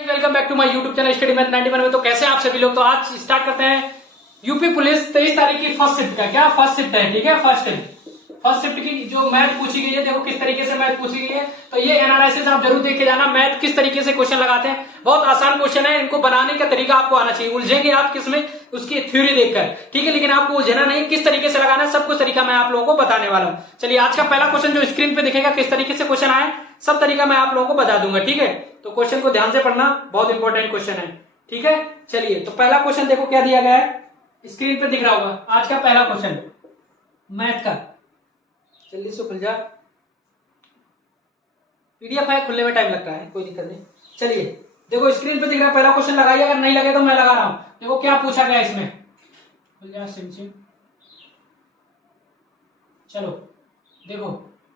Welcome back to my YouTube channel study math 91 में। तो कैसे आप सभी लोग। तो आज स्टार्ट करते हैं यूपी पुलिस 23 तारीख की फर्स्ट शिफ्ट का। क्या फर्स्ट शिफ्ट है, ठीक है। फर्स्ट शिफ्ट की जो मैथ पूछी गई है, देखो किस तरीके से मैथ पूछी गई है। तो ये एनालिसिस आप जरूर देख के जाना, मैथ किस तरीके से क्वेश्चन लगाते हैं। बहुत आसान क्वेश्चन है, इनको बनाने का तरीका आपको आना चाहिए। उलझेंगे आप किसमें, उसकी थ्योरी देखकर, ठीक है। लेकिन आपको उलझना नहीं, किस तरीके से लगाना है सब कुछ तरीका मैं आप लोगों को बताने वाला हूं। चलिए आज का पहला क्वेश्चन जो स्क्रीन पे दिखेगा, किस तरीके से क्वेश्चन आए सब तरीका मैं आप लोगों को बता दूंगा, ठीक है। तो क्वेश्चन को ध्यान से पढ़ना, बहुत इंपॉर्टेंट क्वेश्चन है, ठीक है। चलिए तो पहला क्वेश्चन देखो क्या दिया गया है, स्क्रीन पे दिख रहा होगा। आज का पहला क्वेश्चन मैथ का, जल्दी से खुल जा। पीडीएफ है, खुलने में टाइम लगता है, कोई दिक्कत नहीं। चलिए देखो स्क्रीन पे दिख रहा है पहला क्वेश्चन, लगाइए। अगर नहीं लगे तो मैं लगा रहा हूं। देखो क्या पूछा गया इसमें, खुल जा सिम। चलो देखो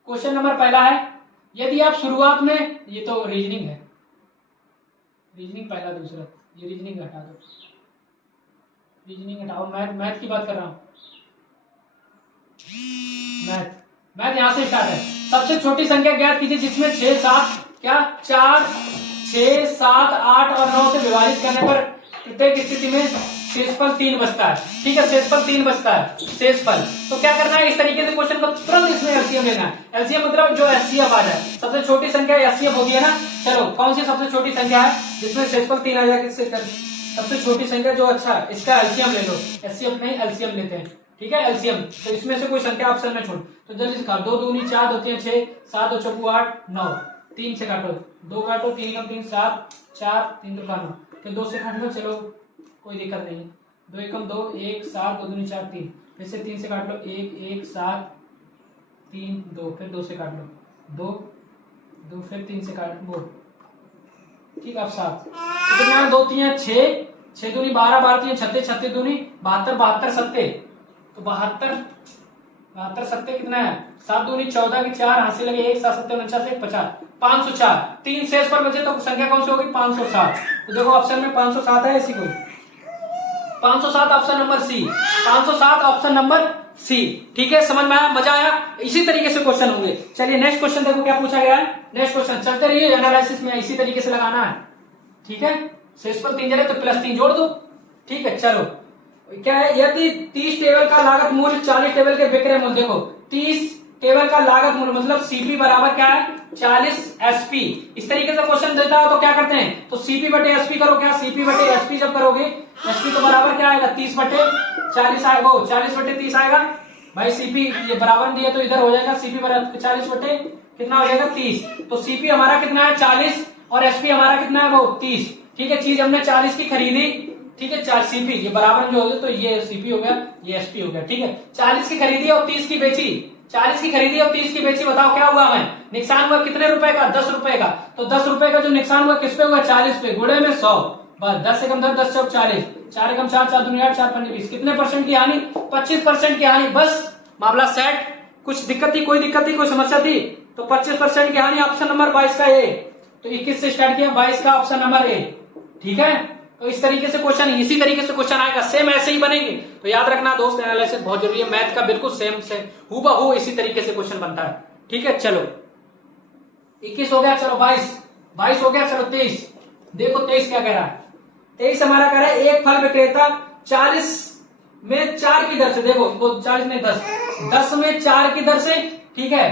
क्वेश्चन नंबर पहला है, यदि आप शुरुआत में, ये तो रीजनिंग है, रीजनिंग पहला दूसरा, ये रीजनिंग हटा दो, रीजनिंग हटाओ, मैथ की बात कर रहा हूं। मैथ यहां से स्टार्ट है। सबसे छोटी संख्या ज्ञात कीजिए जिसमें 6, 7 क्या 4, 6, 7, 8 और 9 से विभाजित करने पर प्रत्येक स्थिति में शेषफल 3 बचता है, ठीक है। शेषफल 3 बचता है, शेषफल। तो क्या करना है, इस तरीके से क्वेश्चन को तुरंत इसमें एलसीएम लेना है। एलसीएम मतलब जो एचसीएफ आ जाए, सबसे छोटी संख्या एचसीएफ होगी है ना। चलो कौन सी सबसे छोटी संख्या है जिसमें शेषफल 3 आ जाए, सबसे छोटी संख्या जो, अच्छा इसका एलसीएम ले लो। एचसीएफ नहीं, एलसीएम लेते हैं, ठीक है। एलसीएम तो इसमें से कोई संख्या ऑप्शन में छोड़, तो जल्दी से काट। 2 दूनी 4, 2 3 6, 7 2 चौकू 8 9, 3 से काटो, 2 काटो, 3 कम 3 7, 4 3 2 9, फिर 2 से काट लो, चलो कोई दिक्कत नहीं। 2 एकम 2, 1 7, 2 दूनी 4 3, फिर से 3 से काट लो, 1 1 7 3 2, फिर 2 से काट लो, 2 2, फिर 3 से काट लो, ठीक है। अब 7 तो कितना है, 2 3 6, 6 दूनी 12, 12 3 36, 36 दूनी 72, 72 सत्ते, तो 72 72 सत्ते कितना है, 7 दूनी 14 की 4, हाथ से लगे 1 7 7 49 1 50, 504। 3 शेष पर बचे तो संख्या कौन सी होगी, 507। तो देखो ऑप्शन में 507 है, इसी को 507 option number C, 507 option number C, ठीक है। समझ में आया, मजा आया। इसी तरीके से क्वेश्चन होंगे। चलिए नेक्स्ट क्वेश्चन देखो क्या पूछा गया है। नेक्स्ट क्वेश्चन चलते रहिए, एनालिसिस में इसी तरीके से लगाना है, ठीक है। शेषफल 3 जगह तो +3 जोड़ दो, ठीक है। चलो क्या है, यदि 30 टेबल का लागत मूल्य 40 टेबल के विक्रय मूल्य, देखो 30 टेबल का लागत मूल्य मतलब सीपी बराबर क्या है, 40 एसपी। इस तरीके से क्वेश्चन देता है तो क्या करते हैं, तो सीपी बटे एसपी करो। क्या सीपी बटे एसपी जब करोगे, एसपी तो बराबर क्या आएगा, 30 बटे 40 आएगा, 40 बटे 30 आएगा भाई। सीपी ये बराबर दिया तो इधर हो जाएगा, सीपी बराबर 40 बटे कितना हो जाएगा, 30। तो सीपी हमारा कितना है, 40, और एसपी हमारा कितना है, वो 30, ठीक है। चीज हमने 40 की खरीदी, ठीक है। 4 सीपी ये बराबर जो हो गया, तो ये सीपी हो गया, ये एसपी हो गया, ठीक है। 40 की खरीदी और 30 की बेची, 40 की खरीदी और 30 की बेची, बताओ क्या हुआ हमें, नुकसान हुआ कितने रुपए का, 10 रुपए का। तो 10 रुपए का जो नुकसान हुआ किस पे हुआ, 40 पे, गुणे में 100, बस 10 से कम 10, 10 चौक 40, 4 एकम 4, 4 दूनी 8, 4 पंजे 20, कितने परसेंट की हानि, 25% की हानि। बस मामला सेट। कुछ दिक्कत थी, कोई दिक्कत थी, कोई समस्या थी, तो 25% की हानि, ऑप्शन नंबर 22 का ए। तो 21 से स्टार्ट किया, 22 का ऑप्शन नंबर ए, ठीक है। तो इस तरीके से क्वेश्चन, इसी तरीके से क्वेश्चन आएगा, सेम ऐसे ही बनेंगे। तो याद रखना दोस्त, एनालिसिस बहुत जरूरी है। मैथ का बिल्कुल सेम से हूबहू इसी तरीके से क्वेश्चन बनता है, ठीक है। चलो 21 हो गया, चलो 22 हो गया, चलो 23। देखो 23 क्या कह रहा है, 23 हमारा कह रहा है, एक फल विक्रेता 40 में 4 की दर से, देखो वो 40 में 10 में 4 की दर से, ठीक है।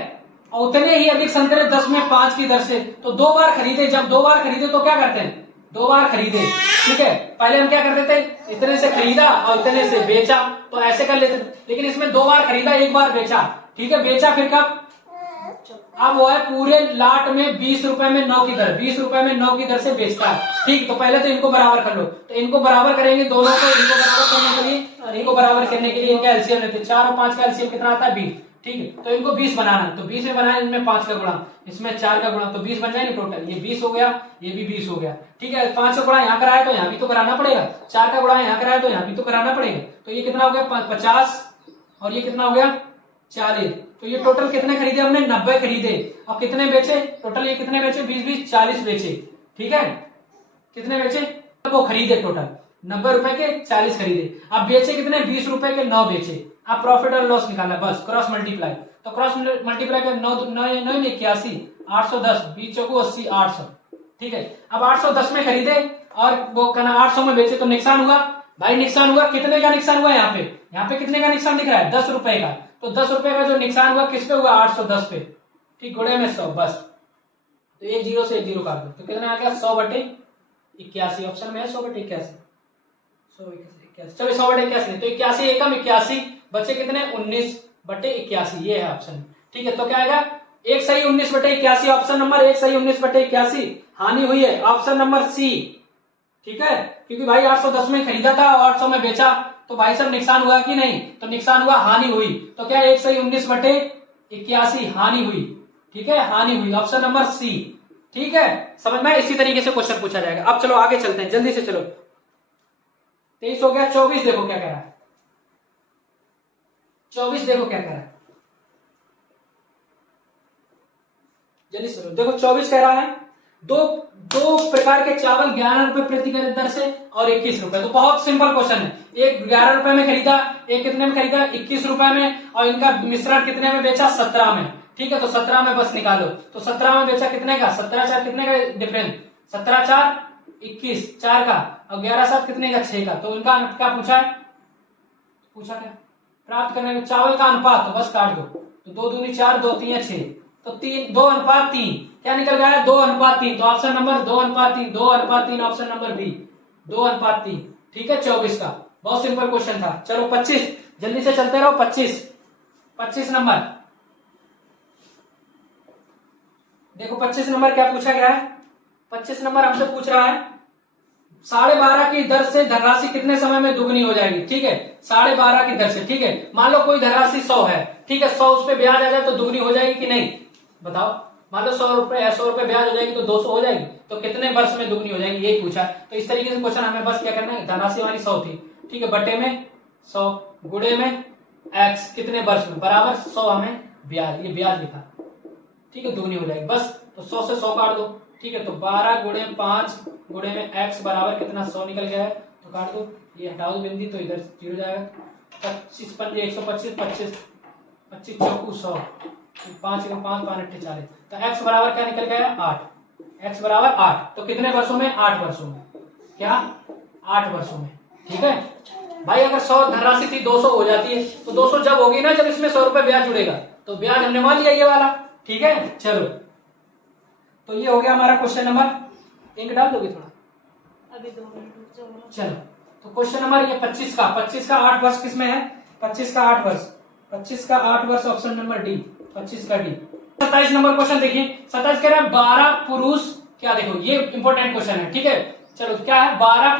और उतने ही अधिक संतरे 10 में 5 की दर से, तो 2 बार खरीदे। जब 2 बार खरीदे तो क्या करते हैं, 2 बार खरीदे, ठीक है। पहले हम क्या करते थे, इतने से खरीदा और इतने से बेचा, तो ऐसे कर लेते थे। लेकिन इसमें 2 बार खरीदा, 1 बार बेचा, ठीक है। बेचा फिर कब, अब वो है पूरे लाट में 20 रुपए में 9 की दर, 20 रुपए में 9 की दर से बेचता है, ठीक। तो पहले तो इनको बराबर कर लो, तो इनको बराबर करेंगे दोनों को, इनको बराबर करने के लिए और इनको बराबर करने के लिए इनका एलसीएम लेते हैं। 4 और 5 का एलसीएम कितना आता है, 20, ठीक है। तो इनको 20 बनाना है, तो 20 में बनाए, इनमें 5 का गुणा, इसमें 4 का गुणा, तो 20 बन जाएंगे टोटल। ये 20 हो गया, ये भी 20 हो गया, ठीक है। 5 का गुणा यहाँ कराया तो यहाँ भी तो कराना पड़ेगा, 4 का गुणा यहाँ कराया तो यहाँ भी तो कराना पड़ेगा। तो ये कितना हो गया, 50, और ये कितना हो गया, 40। तो ये टोटल कितने खरीदे हमने, 90 खरीदे। और कितने बेचे, टोटल ये कितने बेचे, 20 20 40 बेचे, ठीक है। कितने बेचे, वो खरीदे टोटल 90 रुपए के 40 खरीदे। अब बेचे कितने, 20 रुपए के 9 बेचे। अब प्रॉफिट और लॉस निकालना, बस क्रॉस मल्टीप्लाई। तो क्रॉस मल्टीप्लाई कर 9 9 में 81, 810, 20 चौको 80, 800, ठीक है। अब 810 में खरीदे और वो कहना 800 में बेचे तो नुकसान हुआ। भाई नुकसान हुआ, कितने का नुकसान हुआ यहाँ पे? यहाँ पे कितने का नुकसान दिख रहा है? 10 रुपए का। तो 10 रुपए का जो नुकसान हुआ किस पे हुआ? 810 पे, ठीक, गुणे में 100, बस। तो एक जीरो से एक जीरो काट दो तो कितना आ गया? 100/81। ऑप्शन में है 100/81। 100/81, चलो 100/81 तो 81 एकम 81 बचे कितने? 19/81, ये है ऑप्शन, ठीक है। तो क्या आएगा? एक सही 19/81, ऑप्शन नंबर एक सही 19/81 हानि हुई है, ऑप्शन नंबर सी, ठीक है। क्योंकि भाई 810 में खरीदा था और 800 में बेचा, तो भाई साहब नुकसान हुआ कि नहीं? तो नुकसान हुआ, हानि हुई। तो क्या एक सही 19/81 हानि हुई, ठीक है, हानि हुई, ऑप्शन नंबर सी, ठीक है। समझ में? इसी तरीके से क्वेश्चन पूछा जाएगा। अब चलो आगे चलते हैं, जल्दी से चलो। 23 हो गया। 24 देखो क्या कह रहा है। 24 देखो क्या कह रहा है, जल्दी सुनो। देखो 24 कह रहा है दो प्रकार के चावल 11 रुपए प्रति कैरेट दर से और 21 रुपए। तो बहुत सिंपल क्वेश्चन है। एक 11 रुपए में खरीदा, एक कितने में खरीदा? 21 रुपए में, और इनका मिश्रण कितने में बेचा? 17 में, ठीक है। तो 17 में बस निकालो। तो 17 में बेचा कितने का? 17/4 कितने का डिफरेंस? 17/4 21, 4 का, और 11/7 कितने का? 6 का। तो इनका क्या पूछा है? पूछा क्या? प्राप्त करने का चावल का अनुपात, तो बस काट दो। तो 2 दूनी 4, 2 3 6, तो 2:3 क्या निकल गया है? 2:3। तो option number 2:3, 2:3, option number B 2:3, ठीक है। 24 का बहुत सिंपल क्वेश्चन था। चलो 25, जल्दी से चलते रहो। 25 नंबर देखो। 25 नंबर क्या पूछा गया है? 25 नंबर हमसे पूछ रहा है 12.5 की दर से धनराशि कितने समय में दुगनी हो जाएगी, ठीक है। 12.5 की दर से, ठीक है। मान लो कोई धनराशि 100 है, ठीक है। 100 उस पर ब्याज आ जाए तो दुगनी हो जाएगी कि नहीं? बताओ। मान लो 100 रुपए ब्याज हो जाएगी तो 200 हो जाएगी, तो कितने वर्ष में दुगनी हो जाएगी, यही पूछा। तो इस तरीके से क्वेश्चन हमें बस क्या करना है? धनराशि हमारी 100 थी, ठीक है, बटे में 100 गुणे में x कितने वर्ष में बराबर 100 हमें ब्याज, ये ब्याज लिखा, ठीक है, दुगनी हो जाएगी बस। तो 100 से 100 काट दो, ठीक है। तो 12 गुणे 5 गुणे में x बराबर कितना? 100 निकल गया है, तो काट दो। ये हटाओ बिंदी तो इधर 0 जाएगा। 25 पंजे 125, 25 25 चौकू 100, 5 5 5 8 40। तो x बराबर क्या निकल गया? 8। x बराबर 8। तो कितने वर्षों में? 8 वर्षों में। क्या? 8 वर्षों में, ठीक है भाई। अगर 100 धनराशि थी 200 हो जाती है, तो 200 जब होगी ना, जब इसमें 100 रुपए ब्याज जुड़ेगा, तो ब्याज हमने मान लिया ये वाला, ठीक है। चलो, तो ये हो गया हमारा क्वेश्चन नंबर। इंक डाल दोगे थोड़ा? अभी 2 मिनट। चलो, तो क्वेश्चन नंबर ये 25 का 8 वर्ष किसमें है? 25 का 8 वर्ष, 25 का 8 वर्ष, ऑप्शन नंबर डी, 25 का डी। 27 नंबर क्वेश्चन देखिए। 27 कह रहा है 12 पुरुष, क्या देखो ये इंपॉर्टेंट क्वेश्चन है, ठीक है। चलो क्या है? 12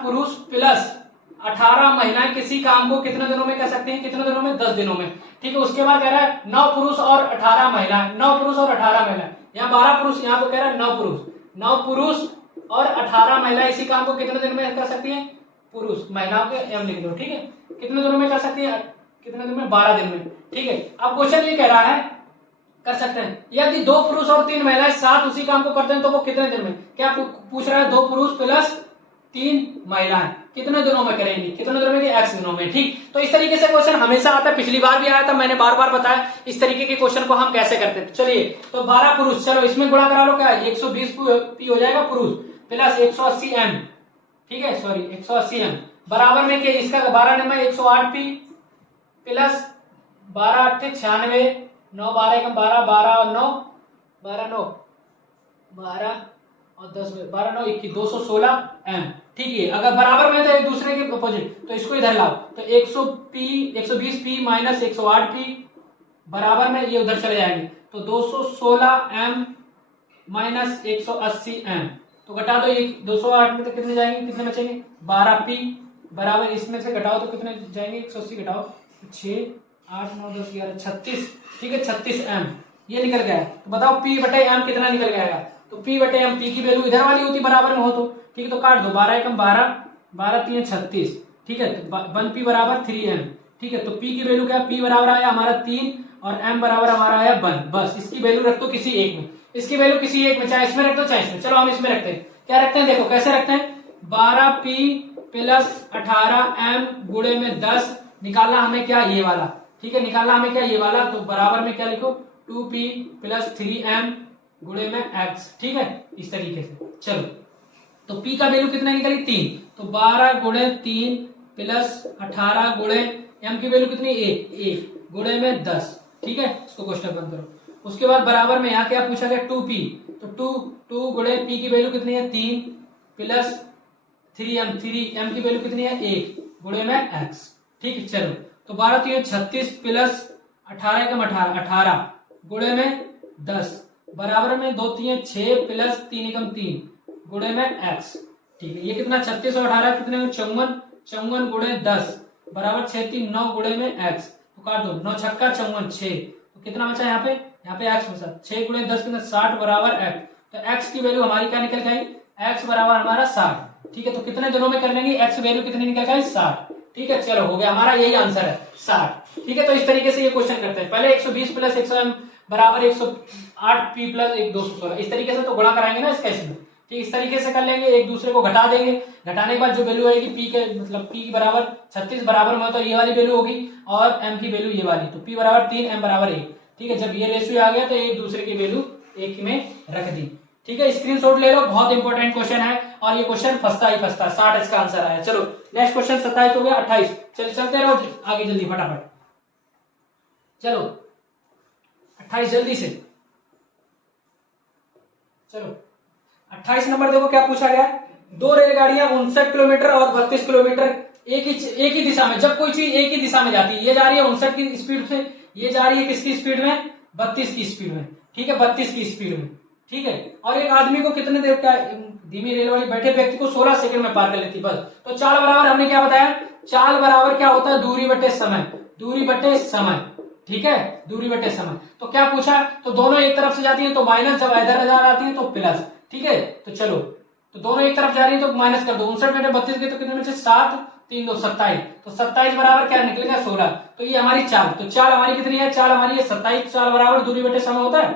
पुरुष प्लस 18 महिलाएं किसी काम को कितने दिनों में कर सकते हैं? कितने दिनों में? 10 दिनों में, ठीक है। उसके बाद कह रहा है 9 पुरुष और 18 महिलाएं, 9 पुरुष और 18 महिलाएं। यहाँ 12 पुरुष, यहाँ तो कह रहा है 9 पुरुष और 18 महिलाएं इसी काम को कितने दिन में कर सकती हैं? पुरुष, महिलाओं के एम लिख दो, ठीक है। कितने दिनों में कर सकती है? कितने दिन में? 12 दिन में, ठीक है। अब क्वेश्चन ये कह रहा है कर सकते हैं यदि 2 पुरुष और 3 महिलाएं साथ उसी काम को करते हैं तो वो कितने दिन में? क्या पूछ रहा है? 2 पुरुष प्लस 3 महिलाएं कितने दिनों में करेंगी? कितने दिनों में? x दिनों में, ठीक। तो इस तरीके से क्वेश्चन हमेशा आता है, पिछली बार भी आया था, मैंने बार बार बताया इस तरीके के क्वेश्चन को हम कैसे करते हैं। चलिए, तो 12 पुरुष, चलो इसमें गुणा करा लो, क्या 120 p हो जाएगा पुरुष प्लस 180 m, ठीक है, सॉरी 180 m बराबर में क्या? इसका 12 नंबर 108 p प्लस 12 8 96, 9 12 12 12 और 9 12 9 12 और 10 12 9 21 216 m, ठीक है। अगर बराबर में तो एक दूसरे के अपोजिट, तो इसको इधर लाओ। तो 120 p माइनस 108 p बराबर में ये उधर चले जाएंगे, तो 216 m माइनस 180 m, तो घटा दो। ये 208 में तो कितने जाएंगे? कितने बचेंगे? 12 p बराबर इसमें से घटाओ तो कितने जाएंगे? 180 घटाओ 6 8 9 10 11 36, ठीक है, 36 m ये निकल गया। तो बताओ p बटे m कितना निकल गया? तो p बटे m, p की वैल्यू इधर वाली होती बराबर में हो तो, ठीक है। तो काट दो, 12 एकम 12 12 3 36, ठीक है। तो 1p बराबर 3m, ठीक है। तो p की वैल्यू क्या? p बराबर आया हमारा 3 और m बराबर हमारा आया 1, बस इसकी वैल्यू रख दो किसी एक में, इसकी वैल्यू किसी एक में, चाहे इसमें रख दो चाहे इसमें। चलो हम इसमें रखते हैं। क्या रखते हैं? देखो कैसे रखते हैं। 12p प्लस 18m गुणे में 10 निकालना हमें क्या? ये वाला, ठीक है, निकालना हमें क्या? ये वाला। तो बराबर में क्या लिखो? 2p प्लस 3m गुणे में x, ठीक है, इस तरीके से। चलो, तो p का वैल्यू कितना निकली 3, तो 12 गुणे 3 प्लस 18 गुणे m की वैल्यू कितनी 1 गुणे में 10, ठीक है। इसको क्वेश्चन बंद करो। उसके बाद बराबर में यहाँ क्या पूछा गया 2p, तो 2 गुणे p की वैल्यू कितनी है 3 प्लस 3m की वैल्यू कितनी है 1 गुणे में x, ठीक है। चलो, तो 12 3 36 प्लस 18 एकम 18 गुणे में 10 बराबर में 2 3 6 प्लस 3 एकम 3 गुणे में x, ठीक है। ये कितना 36 और 18 कितने 54 गुणे 10 बराबर 6 3 9 गुणे में x, तो काट दो 9 छक्का 54 6, तो कितना बचा यहाँ पे x बचा 6 गुणे 10 कितना 60 बराबर x, तो x की वैल्यू हमारी क्या निकल गई x बराबर हमारा 60, ठीक है। तो कितने दिनों में कर लेंगे x वैल्यू कितनी निकल गई 60, ठीक है। चलो, हो गया, हमारा यही आंसर है 60, ठीक है। तो इस तरीके से ये क्वेश्चन करते हैं। पहले 120 प्लस 100m बराबर 108 p प्लस 216, इस तरीके से तो गुणा कराएंगे ना इसका इसमें, ठीक। इस तरीके से कर लेंगे, एक दूसरे को घटा देंगे, घटाने के बाद जो वैल्यू आएगी p के मतलब p बराबर 36 बराबर में तो ये वाली वैल्यू होगी और m की वैल्यू ये वाली, तो p बराबर 3 m बराबर 1, ठीक है। जब ये रेशियो आ गया तो एक दूसरे की वैल्यू एक में रख दी, ठीक है। स्क्रीनशॉट ले लो, बहुत इंपॉर्टेंट क्वेश्चन है और ये क्वेश्चन फंसता ही फंसता, 60 इसका आंसर आया। चलो, नेक्स्ट क्वेश्चन 27 हो गया, 28 चलते रहो आगे जल्दी फटाफट। चलो 28 जल्दी से, चलो 28 नंबर देखो क्या पूछा गया। दो रेलगाड़ियां 59 किलोमीटर और 32 किलोमीटर एक ही दिशा में, जब कोई चीज एक ही दिशा में जाती है, ये जा रही है 59 की स्पीड से, ये जा रही है किसकी स्पीड में 32 की स्पीड में, ठीक है, 32 की स्पीड में, ठीक है। और एक आदमी को कितने देर का धीमी रेल वाली बैठे व्यक्ति को 16 सेकंड में पार कर लेती बस। तो चाल बराबर हमने क्या बताया, चाल बराबर क्या होता है दूरी बटे समय, दूरी बटे समय, ठीक है, दूरी बटे समय। तो क्या पूछा, तो दोनों एक तरफ से जाती है तो माइनस, जब इधर नजर आती है तो प्लस, ठीक है। तो चलो, तो दोनों एक तरफ जा रही है तो माइनस कर दो, 59 में 32 के तो कितने में से 7 3 2 27, तो 27 बराबर क्या निकलेगा 16। तो ये हमारी चाल, तो चाल हमारी कितनी है, चाल हमारी है 27, चाल बराबर दूरी बटे समय होता है,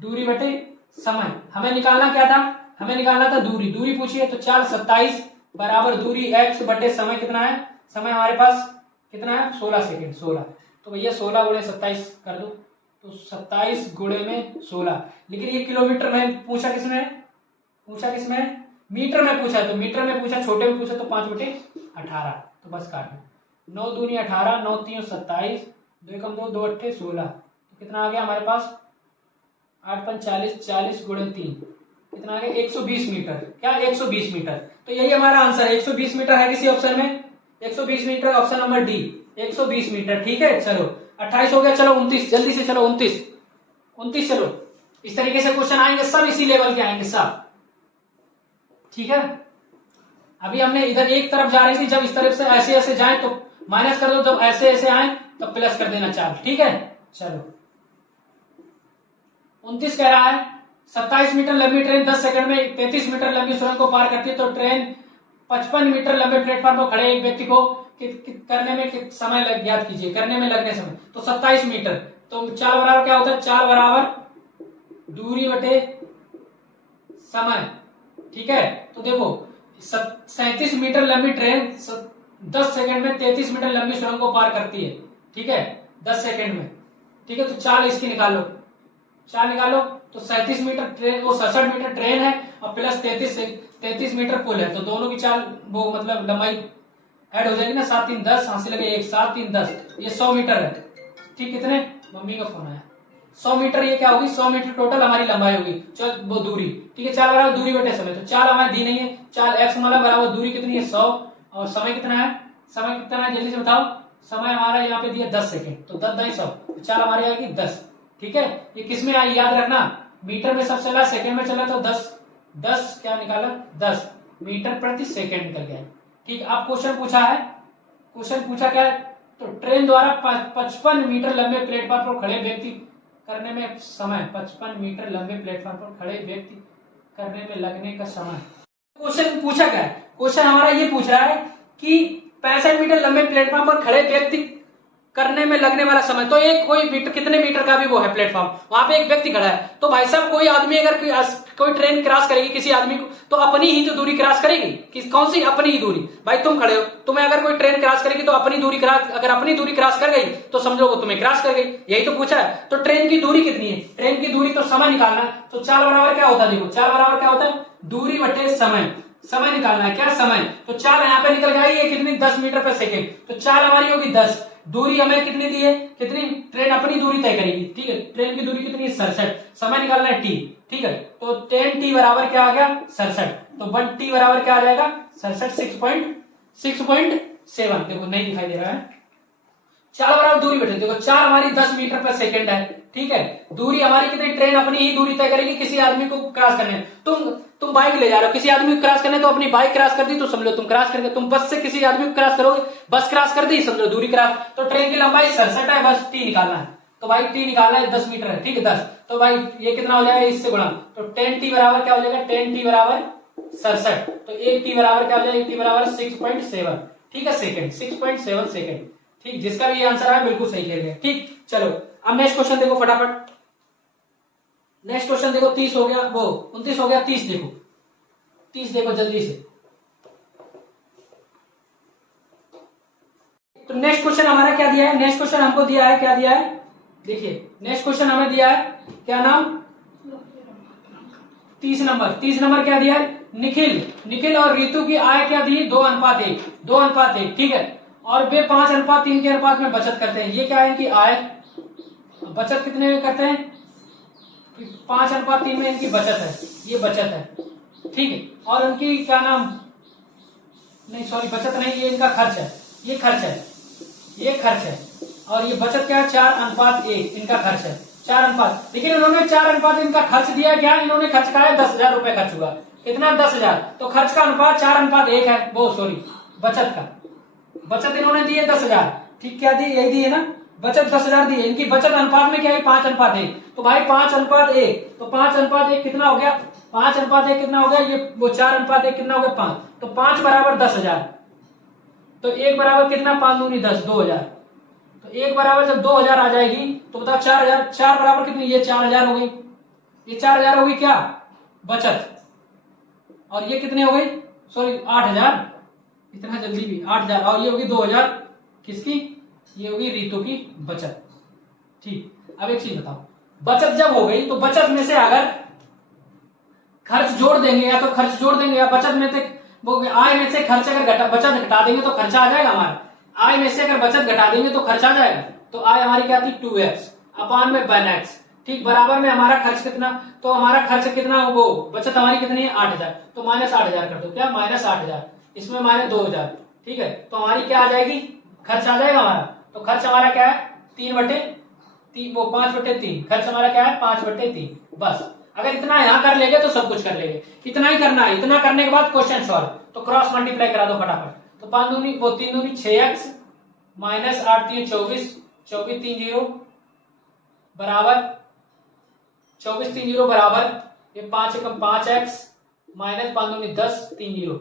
दूरी बटे समय। हमें निकालना क्या था, हमें निकालना था दूरी, दूरी पूछी है, तो चाल 27 बराबर दूरी x बटे समय कितना है, समय हमारे पास कितना है 16 सेकेंड 16, तो भैया 16 गुणे 27 कर दो, तो 27 गुणे में 16। लेकिन ये किलोमीटर में पूछा किसमें, मीटर में पूछा, तो मीटर में पूछा, छोटे में पूछा तो 5/18, तो बस काट दो, 9 दूनी 18, 9 3 27, 2 कम 2 2 अट्ठे 16, तो कितना आ गया हमारे पास 8 5 40, 40 गुणे 3 कितना आ गया 120 मीटर, क्या 120 मीटर। तो यही हमारा आंसर है, 120 मीटर है किसी ऑप्शन में, 120 metre option number D, 120 metre, ठीक है। चलो 28 हो गया, चलो 29 जल्दी से, चलो 29 चलो, इस तरीके से क्वेश्चन आएंगे, सब इसी लेवल के आएंगे सब, ठीक है। अभी हमने इधर एक तरफ जा रही थी, जब इस तरफ से ऐसे ऐसे जाए तो माइनस कर दो, जब ऐसे ऐसे आए तो प्लस कर देना चार, ठीक है। चलो 29 कह रहा है 27 मीटर लंबी ट्रेन 10 सेकंड में 33 मीटर लंबी सुरंग को पार करती है, तो ट्रेन 55 मीटर लंबे प्लेटफॉर्म पर खड़े एक व्यक्ति को करने में समय ज्ञात कीजिए, करने में लगने समय, तो 27 मीटर, तो चाल बराबर क्या होता है, चाल बराबर दूरी बटे समय, ठीक है। तो देखो 37 मीटर लंबी ट्रेन 10 सेकंड में 33 मीटर लंबी सुरंग को पार करती है, ठीक है, 10 सेकंड में, ठीक है। तो चाल इसकी निकालो, चाल निकालो, तो 37 मीटर ट्रेन, वो 67 मीटर ट्रेन है और प्लस 33 मीटर पुल है, तो दोनों की चाल वो मतलब लंबाई ऐड हो जाएगी ना, 7 3 10 हासिल लगे 1 7 3 10, ये 100 मीटर है, ठीक। कितने, मम्मी का फोन आया, 100 मीटर ये क्या होगी, 100 मीटर टोटल हमारी लंबाई होगी, चल वो दूरी, ठीक है। चाल बराबर दूरी बटे समय, तो चाल हमारी दी नहीं है, चाल x मतलब बराबर दूरी कितनी है 100 और समय कितना है, समय कितना है जल्दी से बताओ, समय हमारा यहाँ पे दिया 10 सेकेंड, तो 10 10 100, चाल हमारी आएगी 10, ठीक है। ये किस में आई याद रखना, मीटर में सब चला, सेकेंड में चला, तो 10 क्या निकाला 10 मीटर प्रति सेकेंड निकल गया, ठीक। अब क्वेश्चन पूछा क्या है, तो ट्रेन द्वारा 55 मीटर लंबे प्लेटफॉर्म पर खड़े व्यक्ति करने में समय, 55 मीटर लंबे प्लेटफॉर्म पर खड़े व्यक्ति करने में लगने का समय। क्वेश्चन पूछा क्या है, क्वेश्चन हमारा ये पूछ रहा है कि 65 मीटर लंबे प्लेटफॉर्म पर खड़े व्यक्ति करने में लगने वाला समय, तो एक कोई मीटर, कितने मीटर का भी वो है प्लेटफॉर्म, वहां पे एक व्यक्ति खड़ा है, तो भाई साहब कोई आदमी अगर कोई ट्रेन क्रॉस करेगी किसी आदमी को, तो अपनी ही तो दूरी क्रॉस करेगी, कौन सी अपनी ही दूरी। भाई तुम खड़े हो, तुम्हें अगर कोई ट्रेन क्रॉस करेगी तो अपनी दूरी क्रॉस, अगर अपनी दूरी क्रॉस कर गई तो समझो वो तुम्हें क्रॉस कर गई, यही तो पूछा है। तो ट्रेन की दूरी कितनी है, ट्रेन की दूरी तो समय निकालना है, तो 4 बराबर क्या होता है, देखो 4 बराबर क्या होता है, दूरी बटे समय, समय निकालना है, क्या समय, तो 4 यहाँ पे निकल गई है कितनी, 10 मीटर पर सेकेंड, तो 4 हमारी होगी 10, दूरी हमें कितनी दी है, कितनी, ट्रेन अपनी दूरी तय करेगी, ठीक है, ट्रेन की दूरी कितनी है 67, समय निकालना है t, ठीक है, तो 10t बराबर क्या आ गया 67, तो 1t बराबर क्या आ जाएगा 67, 6.7, देखो नहीं दिखाई दे रहा है, 4 बराबर दूरी बैठे, देखो 4 हमारी 10 मीटर पर सेकेंड है, ठीक है, दूरी हमारी कितनी, ट्रेन अपनी ही दूरी तय करेगी किसी आदमी को क्रॉस करने, तुम बाइक ले जा रहे हो, किसी आदमी को क्रॉस करने, तो अपनी बाइक क्रॉस कर दी तो समझो तुम क्रॉस कर गए, तुम बस से किसी आदमी को क्रॉस करोगे, बस क्रॉस कर दी समझो दूरी क्रॉस, तो ट्रेन की लंबाई 67 है, बस t निकालना है, तो भाई t निकालना है 10 मीटर है, ठीक है 10, तो भाई ये कितना हो जाएगा इससे गुणा, तो 10t बराबर क्या हो जाएगा, 10t बराबर 67, तो 1t बराबर क्या हो जाएगा, 1t बराबर 6.7, ठीक है सेकेंड, 6.7 सेकेंड, ठीक, जिसका भी आंसर आया बिल्कुल सही खेल गया, ठीक। चलो अब नेक्स्ट क्वेश्चन देखो फटाफट, नेक्स्ट क्वेश्चन देखो 30 हो गया, वो 29 हो गया, 30 देखो, 30 देखो जल्दी से। तो नेक्स्ट क्वेश्चन हमारा क्या दिया है, नेक्स्ट क्वेश्चन हमको दिया है, क्या दिया है, देखिए नेक्स्ट क्वेश्चन हमें दिया है, क्या नाम, 30 नंबर क्या दिया है, निखिल और रितु की आय क्या दी, 2:1, ठीक है, और वे 5:3 के अनुपात में बचत करते हैं, ये क्या है इनकी आय, बचत कितने में करते हैं, 5:3 में इनकी बचत है, ये बचत है, ठीक है, और उनकी क्या नाम, नहीं सॉरी बचत नहीं, ये इनका खर्च है, ये खर्च है, और ये बचत क्या है 4:1 इनका खर्च है, 4 अनुपात, लेकिन इन्होंने 4 अनुपात इनका खर्च दिया क्या, इन्होंने खर्च कहा है 10,000 रुपए खर्च हुआ, कितना 10,000, तो खर्च का अनुपात 4:1 है, वो सॉरी बचत इन्होंने दी है 10,000, ठीक, क्या दी, यही दी है ना, बचत 10,000 दी है, इनकी बचत अनुपात में क्या है 5:1, तो भाई 5:1, तो 5:1 कितना हो गया, 5:1 कितना हो गया, ये वो 4:1 कितना हो गया 5, तो 5 बराबर 10,000, तो 1 बराबर कितना, 5 दूनी 10, 2,000, तो 1 बराबर जब 2,000 आ जाएगी तो बताओ 4,000, 4 बराबर कितनी, ये 4,000 हो गई, ये 4,000 हो गई क्या बचत, और ये कितने हो गई, सॉरी 8,000, इतना जल्दी भी 8,000, और ये होगी 2,000 किसकी, ये होगी रितु की बचत, ठीक। अब एक चीज बताओ, बचत जब हो गई तो बचत में से अगर खर्च जोड़ देंगे, या तो खर्च जोड़ देंगे या बचत में से वो आय में से खर्च अगर बचत घटा देंगे तो खर्चा आ जाएगा हमारा, आय में से अगर बचत घटा देंगे तो खर्चा आ जाएगा, तो आय हमारी क्या थी 2x अपान में 1x, ठीक, बराबर में हमारा खर्च कितना, तो हमारा खर्च कितना, वो बचत हमारी कितनी है 8,000, तो -8,000 कर दो, क्या -8,000, इसमें -2,000, ठीक है, तो हमारी क्या आ जाएगी, खर्च आ जाएगा हमारा, तो खर्च हमारा क्या है 3/3, वो 5/3, खर्च हमारा क्या है 5/3, बस। अगर इतना यहां कर लेंगे तो सब कुछ कर लेंगे, इतना ही करना है, इतना करने के बाद क्वेश्चन सॉल्व, तो क्रॉस मल्टीप्लाई करा दो फटाफट, तो 5 दूनी वो 3 दूनी 6x -8 3 24, 24 3 0 बराबर 24 3 0 बराबर ये 5 एकम 5x -5 दूनी 10 3 0,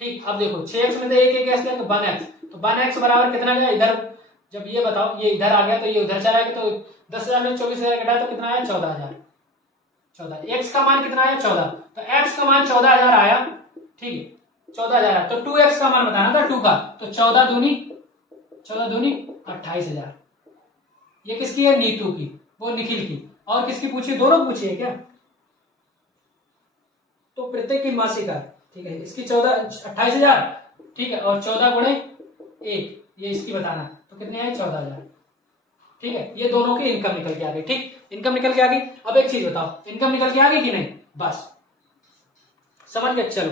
ठीक। अब देखो 6x में तो एक x लेंगे 1x, तो 1x बराबर कितना गया, इधर जब ये बताओ ये इधर आ गया तो ये उधर चला गया, तो 10,000 में 24,000 घटाया तो कितना आया 14,000, x का मान कितना आया 14, तो x का मान 14,000 आया, ठीक है 14,000 आया, तो 2x का मान बताना था 2 का, तो 14 दूनी 28,000, ये किसकी है नीतू की, वो निखिल की, और किसकी पूछी, दोनों पूछी है क्या, तो प्रत्येक की मासिक आय, ठीक है, इसकी 28,000, ठीक है, और 14 गुणे 1 ये इसकी बताना, तो कितने आए 14,000, ठीक है, ये दोनों की इनकम निकल के आ गई, ठीक, इनकम निकल के आ गई। अब एक चीज बताओ, इनकम निकल के आ गई कि नहीं, बस समझ गए, चलो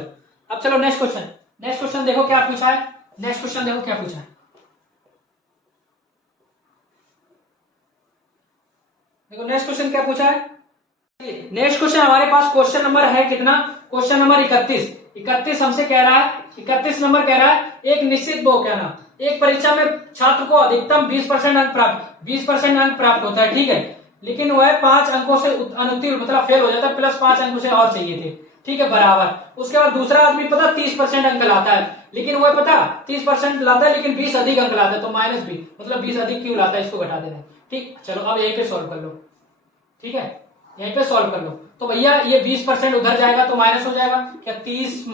अब चलो नेक्स्ट क्वेश्चन देखो क्या पूछा है, नेक्स्ट क्वेश्चन देखो क्या पूछा है, देखो नेक्स्ट क्वेश्चन क्या पूछा है, नेक्स्ट क्वेश्चन हमारे पास क्वेश्चन नंबर है कितना, क्वेश्चन नंबर 31 हमसे कह रहा है, 31 नंबर कह रहा है, एक निश्चित वो क्या ना, एक परीक्षा में छात्र को अधिकतम 20% अंक प्राप्त होता है, ठीक है, लेकिन वह 5 अंकों से अनुत्तीर्ण मतलब फेल हो जाता है, +5 अंकों से और चाहिए थे, ठीक है, बराबर। उसके बाद दूसरा आदमी पता 30% अंक लाता है, लेकिन वो पता 30% लाता है लेकिन 20 अधिक अंक लाता है, तो -20, मतलब 20 अधिक क्यों लाता है, इसको घटा देना है। ठीक, चलो अब यहीं पे सॉल्व कर लो। ठीक है, यहीं पे सॉल्व कर लो। तो भैया ये 20% उधर जाएगा तो माइनस हो जाएगा, क्या 30 -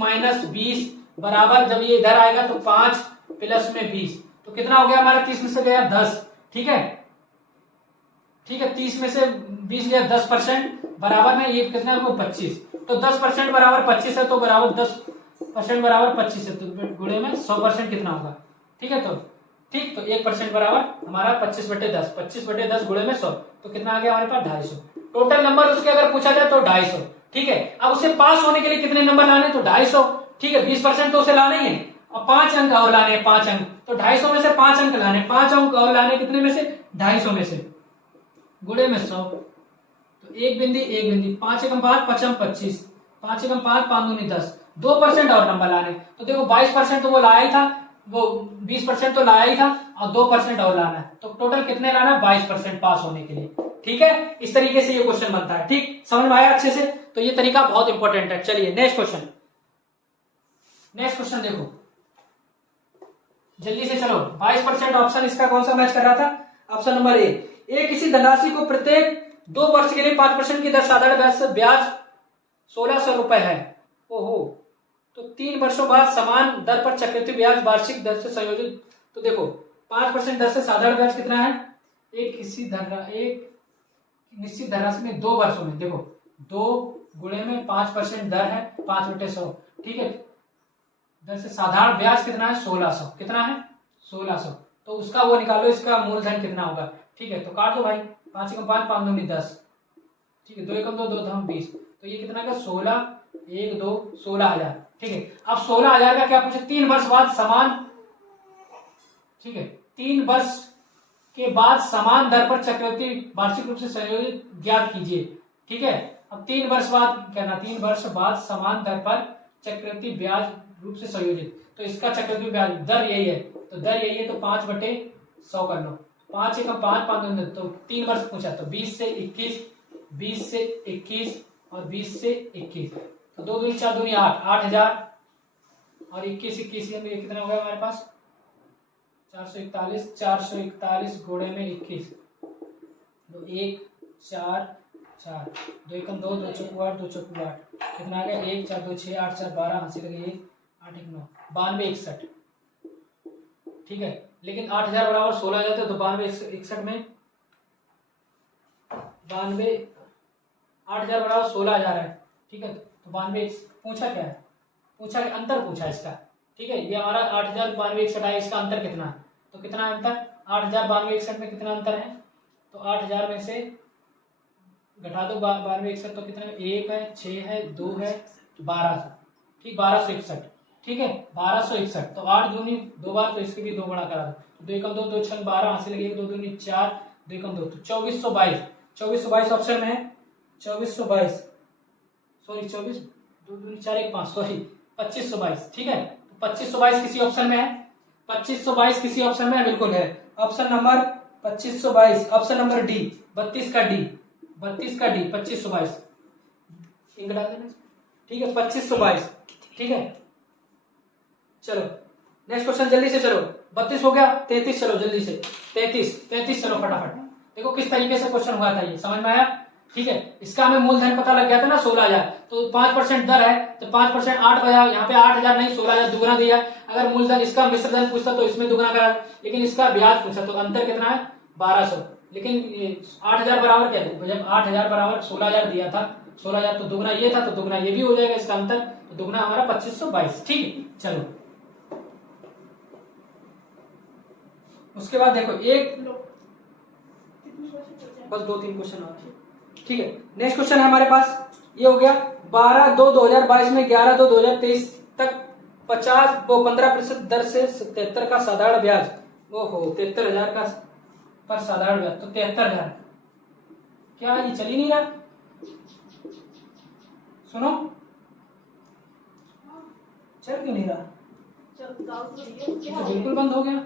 20 बराबर, जब ये इधर आएगा तो 5 प्लस में 20, तो कितना हो गया हमारा, 30 में से गया 10। ठीक है, ठीक है, 30 में से 20 गया 10% बराबर में ये कितना है, 25। तो 10% बराबर 25 है, तो बराबर 10% बराबर 25 है, तो गुणे में 100% कितना होगा। ठीक है, तो ठीक, तो 1% बराबर हमारा 25/10, 25/10 गुणे में 100, तो कितना आ गया हमारे पास 250। टोटल नंबर उसके अगर पूछा जाए तो 250। ठीक है, अब उसे पास होने के लिए कितने नंबर लाने, तो 250। ठीक है, 20% तो उसे लाना ही है, अब 5 अंक और लाने हैं, 5 अंक, तो 250 में से 5 अंक लाने, 5 अंक और लाने कितने में से, 250 में से, गुणे में 100, तो एक बिंदी 5 एकम 5 पचम 25, 5 एकम 5 5 दूनी 10, 2% और नंबर लाने, तो देखो 22% तो वो लाया ही था, वो 20% तो लाया ही था, और 2% और लाना है, तो टोटल कितने लाना है, 22% पास होने के लिए। ठीक है, इस तरीके से ये क्वेश्चन बनता है। ठीक, समझ में आया अच्छे से, तो ये तरीका बहुत इंपॉर्टेंट है। चलिए नेक्स्ट क्वेश्चन, नेक्स्ट क्वेश्चन देखो, जल्दी से चलो। 22% ऑप्शन इसका कौन सा मैच कर रहा था, ऑप्शन नंबर ए किसी धनराशि को प्रत्येक 2 वर्ष के लिए 5% की दर साधारण ब्याज से ब्याज 1600 रुपए है। ओहो, तो 3 वर्षों बाद समान दर पर चक्रवृद्धि ब्याज वार्षिक दर से संयोजित, तो देखो 5% दर से साधारण ब्याज कितना है, एक निश्चित धनराशि में 2 वर्षों में, देखो 2 गुणे में 5% दर है 5/100। ठीक है, दर से साधारण ब्याज कितना है, 1600, कितना है 1600, तो उसका वो निकालो, इसका मूलधन कितना होगा। ठीक है, तो काट दो भाई, 5 एकम 5 5 दूनी 10, ठीक है, 2 एकम 2 2 धम 20, तो ये कितना का 16 1 2 16,000। ठीक है, अब 16,000 का क्या पूछे, 3 वर्ष बाद समान, ठीक है, 3 वर्ष के बाद समान दर पर चक्रवृद्धि वार्षिक रूप से संयोजित ज्ञात कीजिए। ठीक है, अब 3 वर्ष बाद कहना, 3 वर्ष बाद समान दर पर चक्रवृद्धि ब्याज रूप से संयोजित, तो इसका चक्रवृद्धि ब्याज दर यही है, तो दर यही है, तो 5/100 कर लो, 5 एकम 5 5 तो 3 वर्ष पूछा, तो 20 से 21, 20 से 21 और 20 से 21, तो 2 दूनी 4 दूनी 8, 8,000 और 21 21 ये कितना हो गया हमारे पास, 441 गुणे में 21, तो 1 4 4, 2 एकम 2 2 चौको 8 2 चौको 8, कितना आ गया 1 4 2 6 8 4 12, हंसी लगे 1 8 1 9, 92 61। ठीक है, लेकिन 8,000 बराबर 16,000 तो 92 61 में 92, 8,000 बराबर 16,000 है। ठीक है, तो 92 पूछा क्या है, पूछा अंतर पूछा इसका। ठीक है, ये हमारा 8,000 92 61 है, इसका अंतर कितना है, तो कितना अंतर, 8,000 92 61 में कितना अंतर है, तो 8,000 में से घटा दो 92 61, तो कितना 1 है 6 है 2 है 1200। ठीक, 1261। ठीक है, 1261, तो 8 दूनी 2 बार, तो इसके भी 2 गुणा करा दो, 2 एकम 2 2 6 12, हासिल लगे 1 2 दूनी 4 2 एकम 2, तो 2422, 2422 ऑप्शन में है, 2422 सॉरी 24 2 दूनी 4 1 5 सॉरी 2522। ठीक है, तो 2522 किसी ऑप्शन में है, 2522 किसी ऑप्शन में बिल्कुल है, option number 2522, option number D, 32 का डी 2522 इंक डाल देना। ठीक है, 2522। ठीक है, चलो नेक्स्ट क्वेश्चन जल्दी से, चलो 32 हो गया, 33 चलो जल्दी से, 33 चलो फटाफट, देखो किस तरीके से क्वेश्चन हुआ था, ये समझ में आया। ठीक है, इसका हमें मूलधन पता लग गया था ना 16,000, तो 5% दर है, तो 5% 8,000, यहाँ पे 8,000 नहीं 16,000 दुगना दिया। अगर मूलधन इसका मिश्र धन पूछता तो इसमें दुगना करा, लेकिन इसका ब्याज पूछा, तो अंतर कितना है 1200, लेकिन 8,000 बराबर क्या था, जब 8,000 बराबर 16,000 दिया था, 16,000 तो दुगना ये था, तो दुगना ये भी हो जाएगा, इसका अंतर, तो दुगना हमारा 2522। ठीक है, चलो उसके बाद देखो एक बस 2-3 क्वेश्चन और। ठीक है, नेक्स्ट क्वेश्चन है हमारे पास, ये हो गया 12/2/2022 में 11/2/2023 तक 15% दर से 77 का साधारण ब्याज, ओहो 73,000 का पर साधारण ब्याज, तो 73,000, क्या ये चल ही नहीं रहा, सुनो चल क्यों नहीं रहा, तो बिल्कुल बंद हो गया,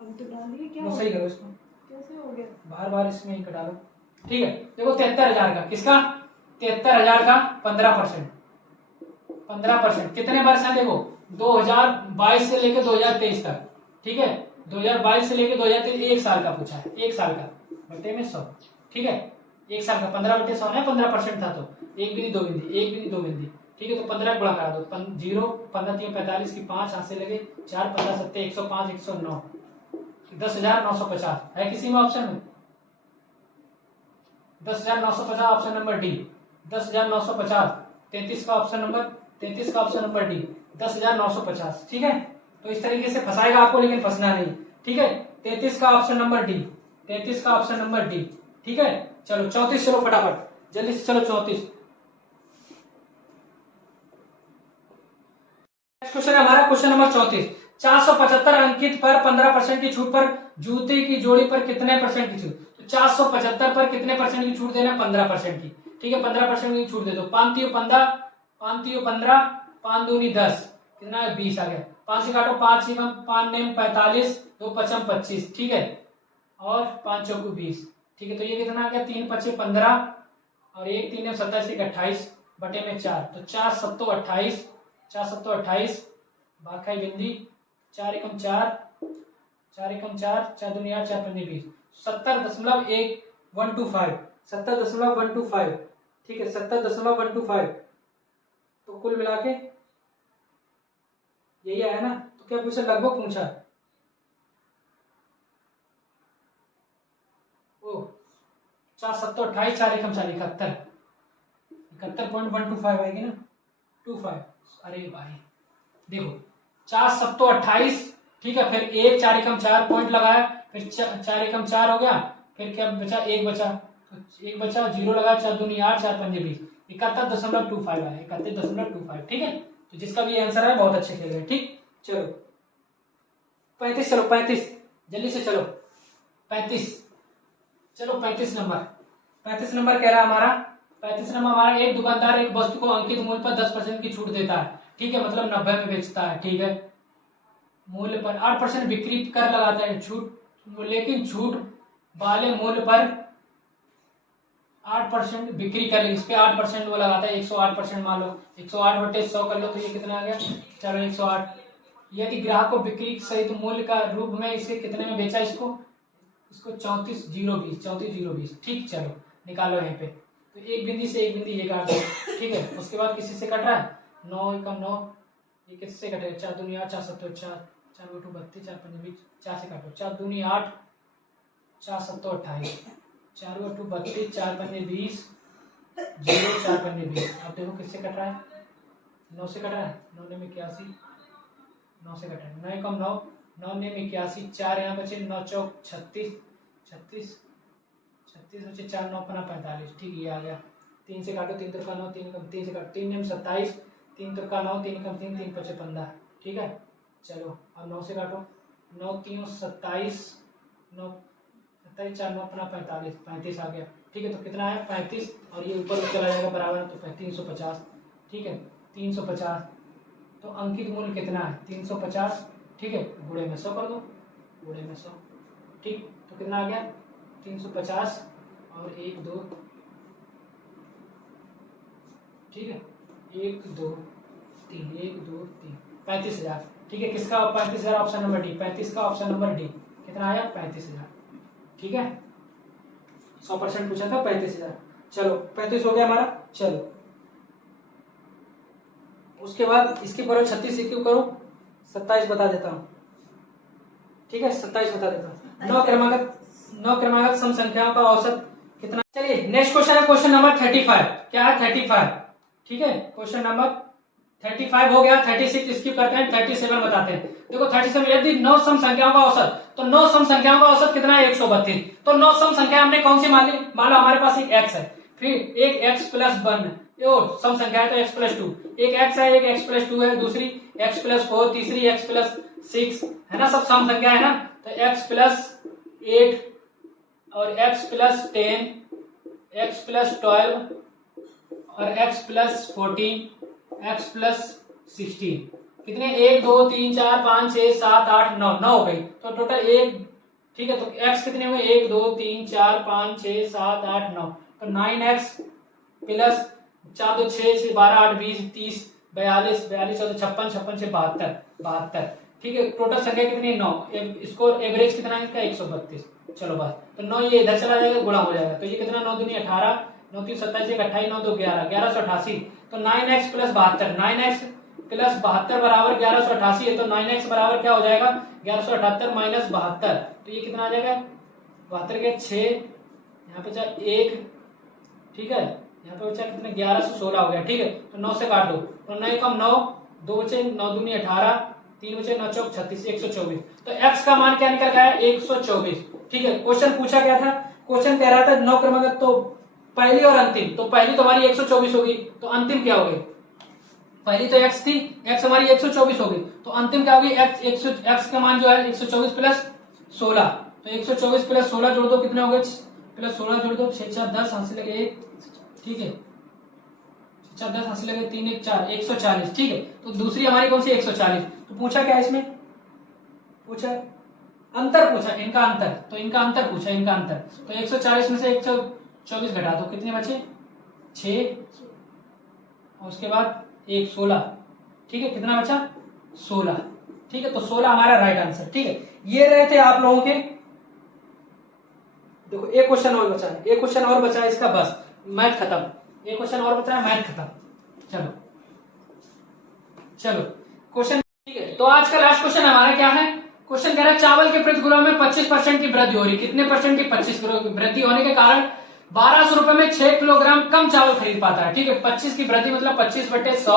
अब तो डालिए, क्या वो सही करो इसको, कैसे हो गया, बार बार इसमें ही कटा लो। ठीक है, देखो 73,000 का, किसका 73,000 का 15%, 15%। कितने वर्ष हैं देखो, 2022 से लेकर 2023 तक, ठीक है, 2022 से लेकर 2023, 1 साल का पूछा है, 1 साल का बटे में 100, ठीक है, 1 साल का 15/100 है, 15% था, तो एक बिंदी दो बिंदी, एक बिंदी दो बिंदी, ठीक है, तो 15 गुणा करा दो, 0 15 3 45 की 5 हाथ से लगे, 4 15 7 105 109, 10,950 है किसी में ऑप्शन में? 10,950 ऑप्शन नंबर डी, 10,950, 33 का ऑप्शन नंबर, 33 का ऑप्शन नंबर डी, 10,950, ठीक है। तो इस तरीके से फंसाएगा आपको, लेकिन फंसना नहीं, ठीक है। 33 का ऑप्शन नंबर डी, 33 का ऑप्शन नंबर डी, ठीक है। चलो 34, चलो फटाफट जल्दी से, चलो 34। क्वेश्चन है हमारा, क्वेश्चन नंबर 34। 475 अंकित पर 15% की छूट पर जूते की जोड़ी पर कितने परसेंट की छूट? तो 475 पर कितने परसेंट की छूट देना? 15% की, ठीक है, 15% की छूट दे दो। 5 3 15, 5 3 15, 5 दूनी 10, कितना है 20 आ गया। 5 से काटो, 5 6 5 9 45, 2 5 25, ठीक है, और 5 चौको 20, ठीक है। तो ये कितना आ गया, 3 5 15 और 1 3 27 28 बटे में 4, तो 4 7 28, 4 7 28, बाखाई बिंदी, 4 एकम 4, 4 एकम 4, 4 दूनी 8, 4 पंजे 20, 70.125, 70.125, ठीक है, 70.125। तो कुल मिला के यही आया ना। तो क्या पूछा, लगभग पूछा, ओ 4 7 28, 4 एकम 4 71, 71.125 आएगी ना, 25। अरे भाई देखो, 4 7 28, ठीक है, फिर 1 4 एकम 4 पॉइंट लगाया, फिर 4 एकम 4 हो गया, फिर क्या बचा, 1 बचा, तो 1 बचा, 0 लगाया, 4 दूनी 8, 4 पंजे 20, 71.25 आया, 71.25, ठीक है। तो जिसका भी आंसर है बहुत अच्छे खेल रहे हैं, ठीक। चलो 35, चलो 35 जल्दी से, चलो 35, चलो 35 नंबर, 35 नंबर कह रहा है हमारा, 35 नंबर हमारा, एक दुकानदार एक वस्तु को अंकित मूल्य पर 10% की छूट देता है, ठीक है, मतलब 90 में बेचता है, ठीक है, मूल्य पर 8% बिक्री कर लगाता है छूट, लेकिन छूट वाले मूल्य पर 8% बिक्री कर, इस पे 8% वो लगाता है, 108% मान लो, 108 बटे 100 कर लो, तो ये कितना आ गया, चलो 108। यदि ग्राहक को बिक्री सहित मूल्य का रूप में इसे कितने में बेचा, इसको 34,020, 34,020, ठीक। चलो निकालो यहाँ पे, तो एक बिंदी से एक बिंदी ये काट दो, ठीक है। उसके बाद किसी से कट रहा है, 9 एकम 9, ये किससे कटेगा, 4 दूनी 8, 4 7 4, 4 2 32, 4 5 20, 4 से काटो, 4 दूनी 8, 4 7 28, 4 2 32, 4 5 20, 0 4 5 20। अब देखो किससे कट रहा है, 9 से कट रहा है, 9 में 81, 9 से कट रहा है, 9 एकम 9, 9 में 81, 4 यहाँ बचे, 9 चौक 36, 36 36 बचे, 4 9 45, ठीक, ये आ गया। 3 से काटो, 3 तुरका 9, 3 कम 3 से काटो, 3 27, 3 तुरका 9, 3 कम 3, 3 5 15, ठीक है। चलो अब 9 से काटो, 9 3 27, 9 27, 4 9 45, 35 आ गया, ठीक है। तो कितना है 35, और ये ऊपर चला जाएगा बराबर, तो 350, ठीक है, 350। तो अंकित मूल्य कितना है, 350, ठीक है, गुणे में 100 कर दो, गुणे में 100, ठीक। तो कितना आ गया, 350 और 1 2, ठीक है, 1 2 3, 1 2 3, 35,000, ठीक है। किसका 35,000, ऑप्शन नंबर डी, 35 का ऑप्शन नंबर डी, कितना आया 35,000, ठीक है। 100% पूछा था, 35,000। चलो 35 हो गया हमारा। चलो उसके बाद इसके करो 36, क्यों करो 27 बता देता हूँ, ठीक है, 27 बता देता हूँ। 9 क्रमागत सम संख्याओं का औसत कितना। चलिए नेक्स्ट क्वेश्चन है, क्वेश्चन नंबर 35। क्या है 35, ठीक है, क्वेश्चन नंबर 35 हो गया। 36 स्किप करते हैं, 37 बताते हैं। देखो 37, यदि 9 सम संख्याओं का औसत, तो 9 सम संख्याओं का औसत कितना है 132। तो 9 सम संख्या हमने कौन सी मान ली, मान लो हमारे पास एक x है, फिर एक x प्लस 1, सम संख्या है तो x प्लस 2, एक x है, एक x प्लस 2 है, दूसरी x प्लस 4, तीसरी x प्लस 6 है ना, सब सम संख्या है ना। तो x प्लस 8 और x प्लस 10, x प्लस 12 और x प्लस 14, x प्लस 16, कितने 1 2 3 4 5 6 7 8 9, 9 हो गई। तो टोटल 1, ठीक है, तो x कितने हुए 1 2 3 4 5 6 7 8 9, तो 9x प्लस 4 2 6 से 12 8 20 30 42 42 और 56 56 से 72 72। ठीक है, टोटल संख्या कितनी है 9, इसको एवरेज कितना है इसका 132। चलो बस, तो 9 ये इधर चला जाएगा, गुणा हो जाएगा, तो ये कितना 9 दूनी 18, 9 3 27, 1 28, 9 2 11, 1188। तो 9x प्लस 72, 9x प्लस 72 बराबर 1188 है, तो 9x बराबर क्या हो जाएगा 1178 माइनस 72, तो ये कितना आ जाएगा 72 के 6, यहाँ पे चाहे 1, ठीक है, यहाँ पे बचा कितने 1116 हो गया। ठीक है, तो 9 से काट दो, तो 9 कम 9, 2 बचे 9 दूनी 18, 3 बचे 9 चौक 36, 124। तो x का मान क्या निकल गया 124। ठीक है, क्वेश्चन पूछा क्या था, क्वेश्चन कह रहा था 9 क्रमांक, तो पहली और अंतिम, तो पहली तो हमारी 124 होगी, तो अंतिम क्या होगी, पहली तो x थी, x हमारी 124 होगी, तो अंतिम क्या होगी x का मान जो है 124 प्लस 16, तो 124 प्लस 16 जोड़ दो, कितने हो गए प्लस 16 जोड़ दो, 6 4 10 हाथ से लगे 1, ठीक है 4 10 हाथ से लगे 3 1 4, 140। ठीक है, तो दूसरी हमारी कौन सी 140। तो पूछा क्या इसमें, पूछा अंतर, पूछा इनका अंतर, तो इनका अंतर पूछा, इनका अंतर, तो 140 में से 124 घटा दो, कितने बचे 6, और उसके बाद 1 16। ठीक है, कितना बचा 16। ठीक है, तो 16 हमारा राइट आंसर। ठीक है, ये रहे थे आप लोगों के, देखो एक क्वेश्चन और बचा है, एक क्वेश्चन और बचा है इसका, बस मैथ खत्म, एक क्वेश्चन और बचा है, मैथ खत्म। चलो चलो क्वेश्चन, ठीक है, तो आज का लास्ट क्वेश्चन हमारा क्या है, क्वेश्चन कह रहा है चावल के प्रतिकिलो में 25% की वृद्धि हो रही, कितने परसेंट की 25 वृद्धि होने के कारण 1200 रुपए में 6 किलोग्राम कम चावल खरीद पाता है। ठीक है, 25 की वृद्धि मतलब 25/100,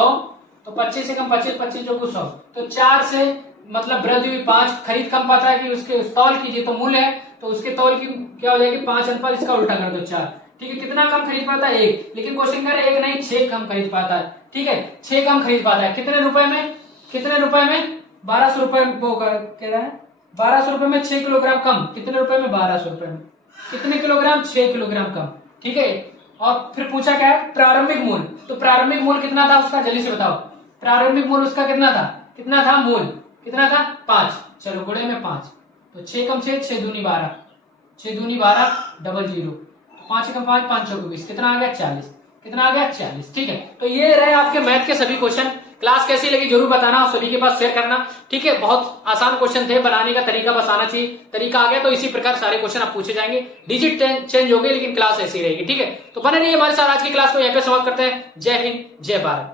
तो 25 से कम 25, 25 जो 100, तो 4 से मतलब वृद्धि हुई 5, खरीद कम पाता है कि उसके तौल कीजिए, तो मूल्य है, तो उसके तौल की क्या हो जाएगी 5 अनुपात इसका उल्टा कर दो 4। ठीक है, कितना कम खरीद पाता है 1, लेकिन क्वेश्चन कह रहा है 1 नहीं 6 कम खरीद पाता है। ठीक है, 6 कम खरीद पाता है, कितने रुपए में, कितने रुपए में 1200 रुपए वो कह रहा है 1200 रुपए में 6 किलोग्राम कम, कितने रुपए में 1200 रुपए में कितने किलोग्राम 6 किलोग्राम कम। ठीक है, और फिर पूछा क्या है प्रारंभिक मूल्य, तो प्रारंभिक मूल्य कितना था उसका, जल्दी से बताओ, प्रारंभिक मूल्य उसका कितना था, कितना था मूल्य कितना था 5, चलो गुणे में 5, तो 6 कम 6, 6 दूनी 12, 6 दूनी 12 डबल 0, 5 कम 5, 5 चौक 20, कितना आ गया 40, कितना आ गया 40। ठीक है, तो ये रहे आपके मैथ के सभी क्वेश्चन। क्लास कैसी लगी जरूर बताना और सभी के पास शेयर करना। ठीक है, बहुत आसान क्वेश्चन थे, बनाने का तरीका बस आना चाहिए, तरीका आ गया तो इसी प्रकार सारे क्वेश्चन आप पूछे जाएंगे, डिजिट चेंज हो गए लेकिन क्लास ऐसी रहेगी। ठीक है, तो बने रहिए हमारे साथ, आज की क्लास को यहाँ पे समाप्त करते हैं। जय हिंद जय भारत।